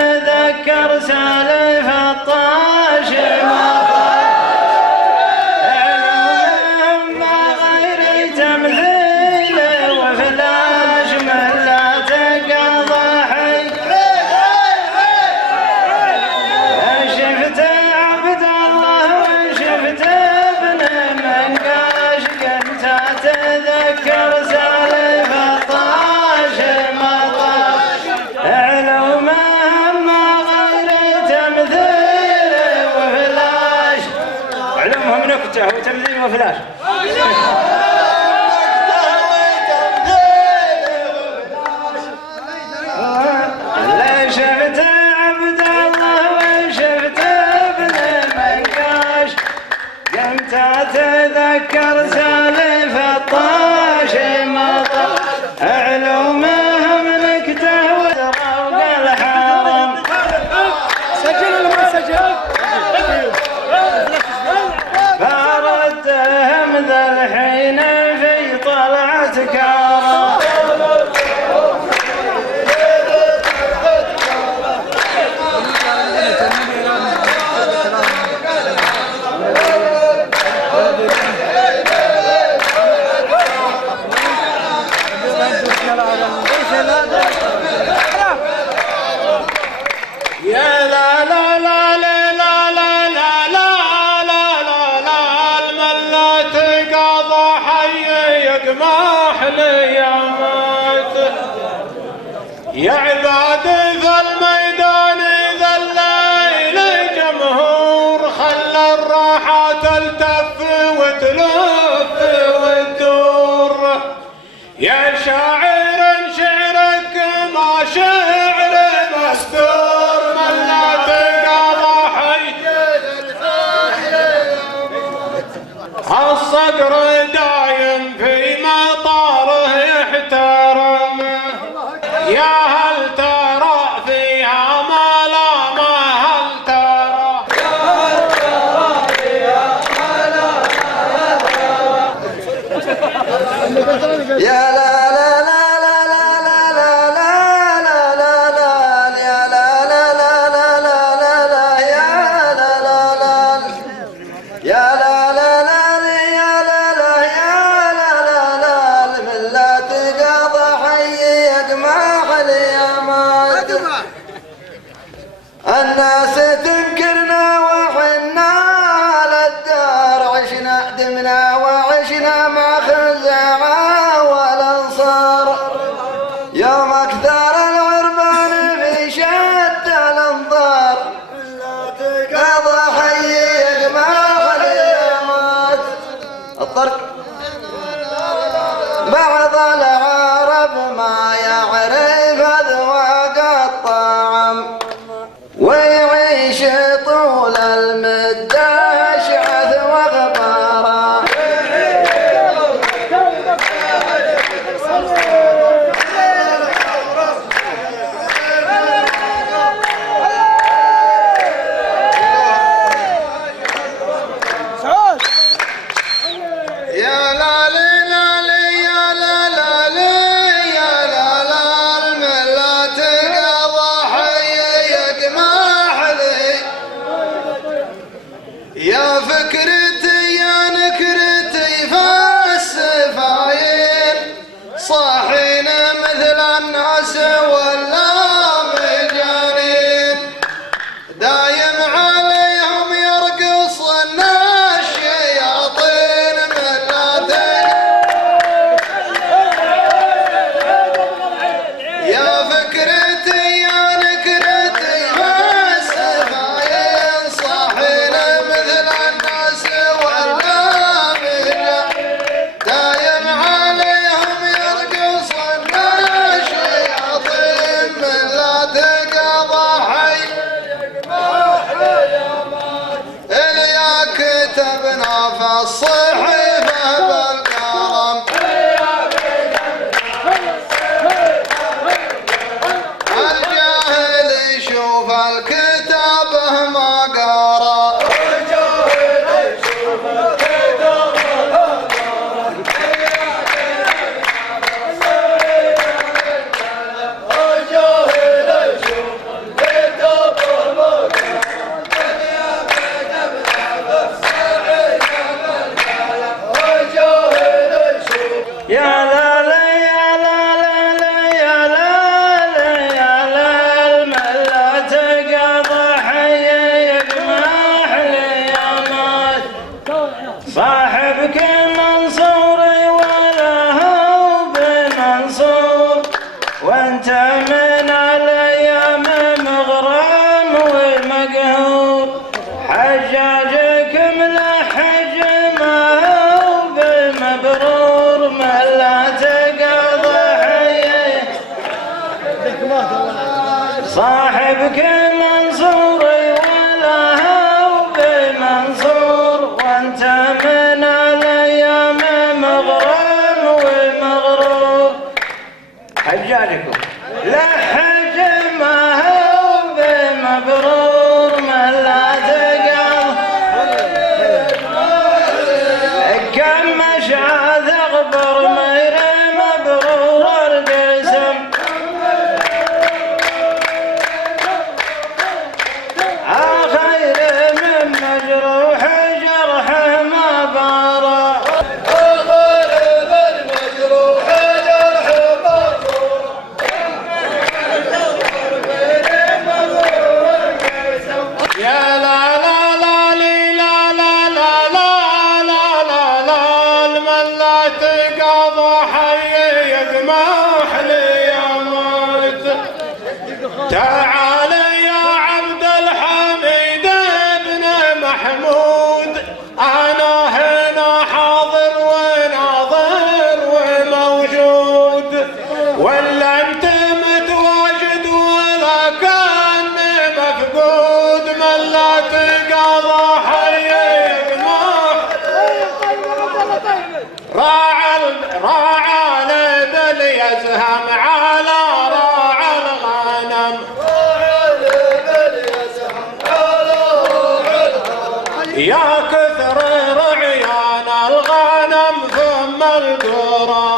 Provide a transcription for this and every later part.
تذكر سالف الطاش علوم ما غير تمثيل وفلاش من لا تقضى حي شفت عبد الله وشفت ابن منقاش كنت تذكر سالف الطاش مطاش علومهم ما غير تمثيل وفلاش علومهم نكته وتمثيل وفلاش شفت عبد الله وشفت ابن منقاش قمت اتذكر سالف الطاش مطاش علومهم نكته وروق الحرم سجل ولا ما سجل؟ فردهم ذا الحين في طلعة كرم يا لا لا لا لا لا لا لا لا لا لا لا الملا تقضى حي يقمح ليامات يا عباد ذا الميدان ذا الليل جمهور خلى الراحة تلتف وتلف وتدور يا شاعر شعرك ما شعر مستور من لا تقضى حي الصقر دايم في مطاره يحترم يا هل ترى فيها ما لا ما هل ترى يا لا لا لا لا لا لا لا لا لا لا يا لا لا لا لا لا لا يا لا لا لا يا لا لا لا يا لا لا يا لا لا لا من لا تقضى حي يقمح اليمات الناس تنكرنا وحنا على الدار عشنا دمنا وعشنا مع خزاعة والانصار يوم اكثر العربان في شتى الانظار قضى حي يجمع اليمات الطرق بعض العرب ما يعرف اذواق الطعام ويعيش لك منصوري وله بمنصور، وانت من الايام مغرم ومغرور. حجاجكم لحج ما هو بمبرور، من لا تقال كم مشعاذ اغبر مير مبرور القسم. خير من مجروح جرحه ما بارى. يا لا لا لا لي لا لا لا لا لا لا لا من لا تقاضى حي يذمح لي يا موت. تعال يا عبد الحميد ابن محمود، انا هنا حاضر وناظر وموجود، ولا انت متواجد ولا كان مفقود. من لا تقاضى حي يذمح راعى الابل يزهم على راعى الغنم. يا كثر رعيان الغنم ثم القرى.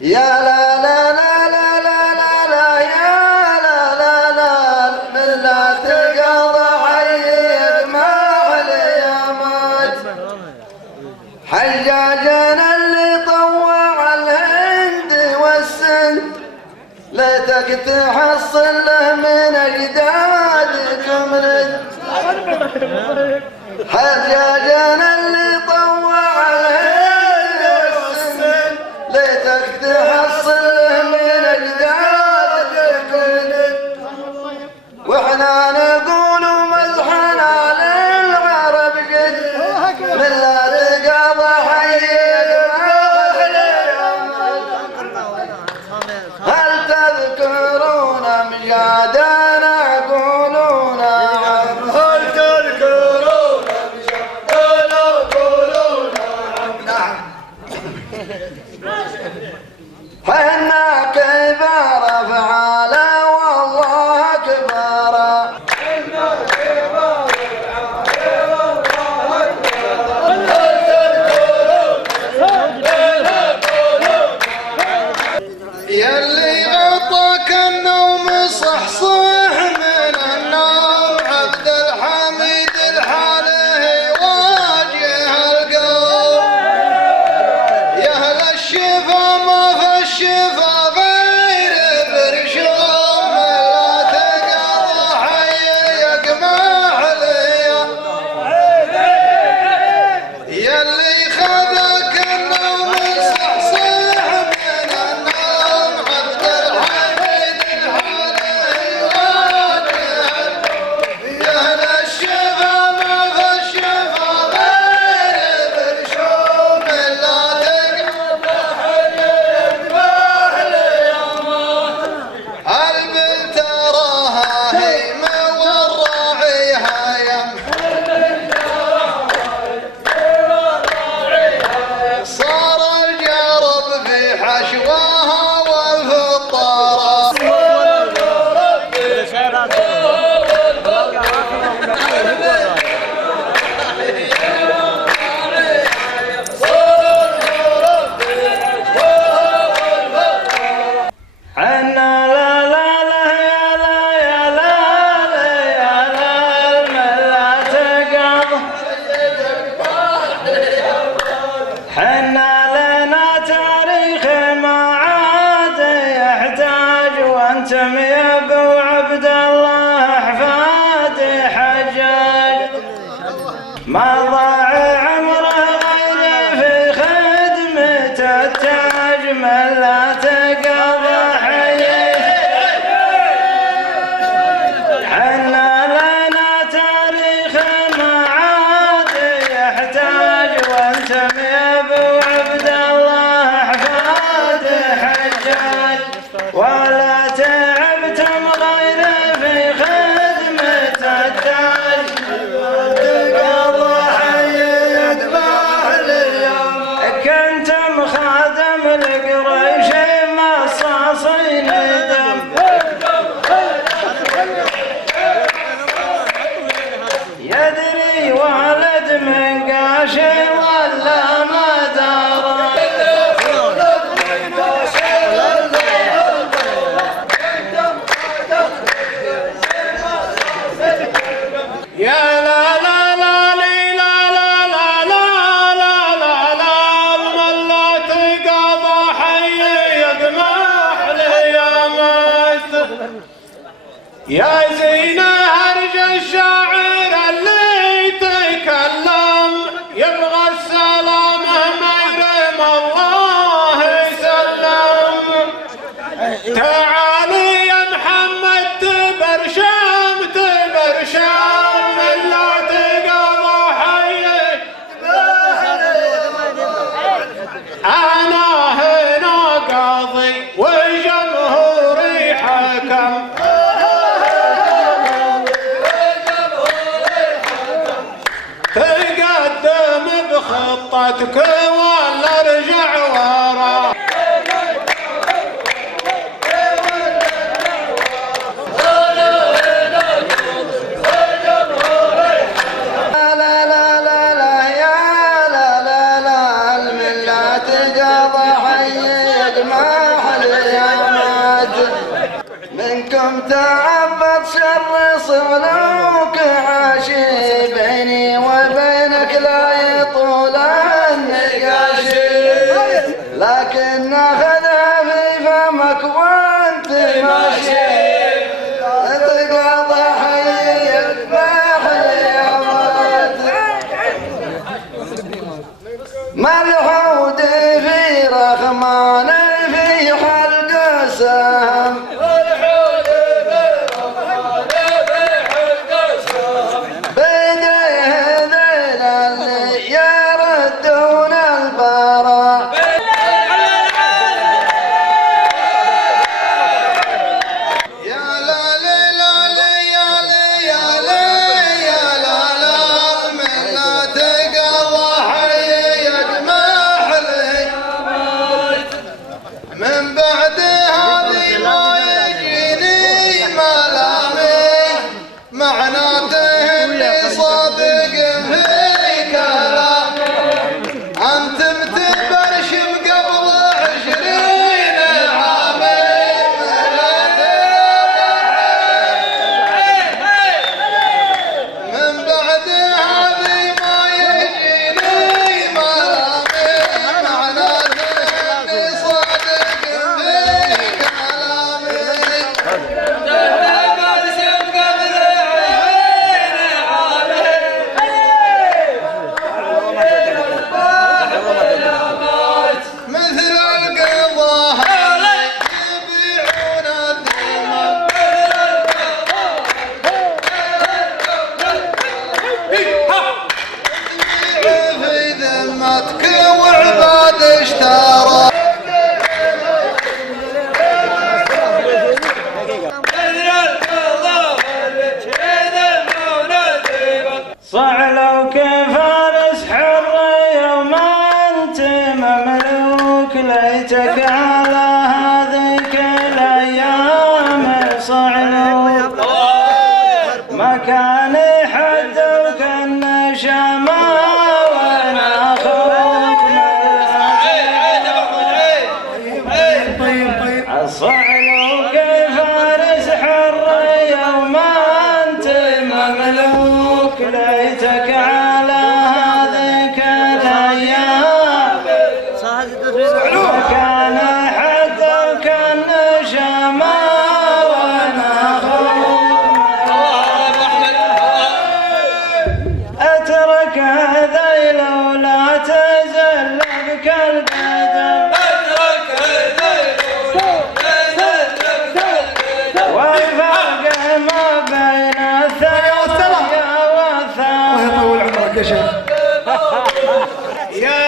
يا لا لا لا لا لا لا لا يا لا لا لا من لا تقاضى حي ما اليامات. حجاجنا اللي طوع الهند والسند، ليتك تحصل له من اجدادكم رد. حجاجنا اللي طوع الهند والسند، ليتك تحصل من اجدادكم رد. واحنا نقول مزحنا للعرب جد، من لا تقاضى حي هل تذكرون مجادنا قولون عم؟ هل تذكرون مجادنا قولون عم؟ حنا كبار افعالا والله كبارا. يلي غطاك النوم صحصح من النوم، عبد الحميد الحاله يواجه القوم. يا اهل الشفا ما في الشفا غير برشوم، لا تقضى حي يقمع ليا. يلي خذك النوم صحصح من النوم، عبد الحميد الحاله يواجه. يا اهل الشفا ما في الشفا غير برشوم، لا تقضى حي يقمع ليا. البل تراها هيم والراعيها يم. انتم يا ابو عبد الله احفاد حجاج ولا تعبتم غير في خدمة التاج تقضى حي يذبح اليوم كنتم خادم لقريش مصاصين دم يدري ولد من قاشي ولا ما درى يا لا لا لا لي لا لا لا لا لا لا لا من لا تقضى حي يدمح ليامات يا زينة هرج الشاعر اللي يتكلم يبغى السلامة ما يرم الله يسلم تعالي يا محمد تبرشم تبرشم من لا تقضى حي أنا هنا قاضي وجمهوري حكم تقدم بخطتك ولا ارجع ورا لا لا لا لا يا لا لا لا الملا تقضى حي يجمع اليامات منكم تعبد شر صغلوك عاشي بيني وبينك لا يطول النقاشي لكن اخذها في فمك وانت ماشي تقضى حي يذبح اليامات ملحود في رخمان في حلق سهم بيديه ذيل اللي يردون البراء يا لا لا لا يا لا يا لا يا لا لا من لا تقضى حي يجمع اليامات من بعد هذه ما يجيني ملامي معناته اني صادق في كلامي انتم تبرشم قبل 20 عامي من بعد هذه ما يجيني ملامي معناته اني صادق في كلامي مثل القضاء يبيعون الدماء في ذمتك وعباد اشترى صعلوا كفارس حر يوم انت مملوك ليتك على هذيك الايام صعلوا مكاني حدوك النشامة وانا اخوك صعلوا كفارس حر يوم انت مملوك ليتك على هذيك الايام كان حدك النشامة وانا اخوك اترك هذيل ولا تزل بك القدم والفرق ما بين الثانية والثانية طول عمرك يا شيخ يا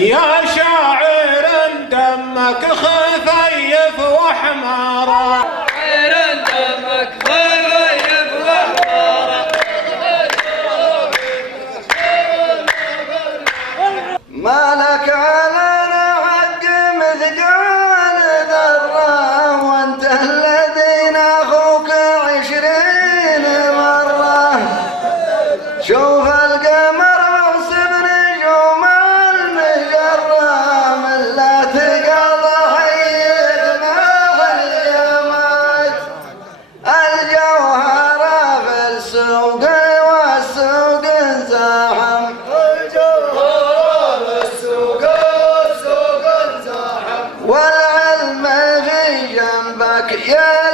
يا شاعر دمك خفيف وحمارة ما لك على حق مثقال ذرة وانت الذين اخوك 20 مرة. شوف القمر واحسب نجوم المجرة من لا تقضى حيدنا واليمات. الجوهرة في السوق والسوق زاحم والعلم في جنبك يا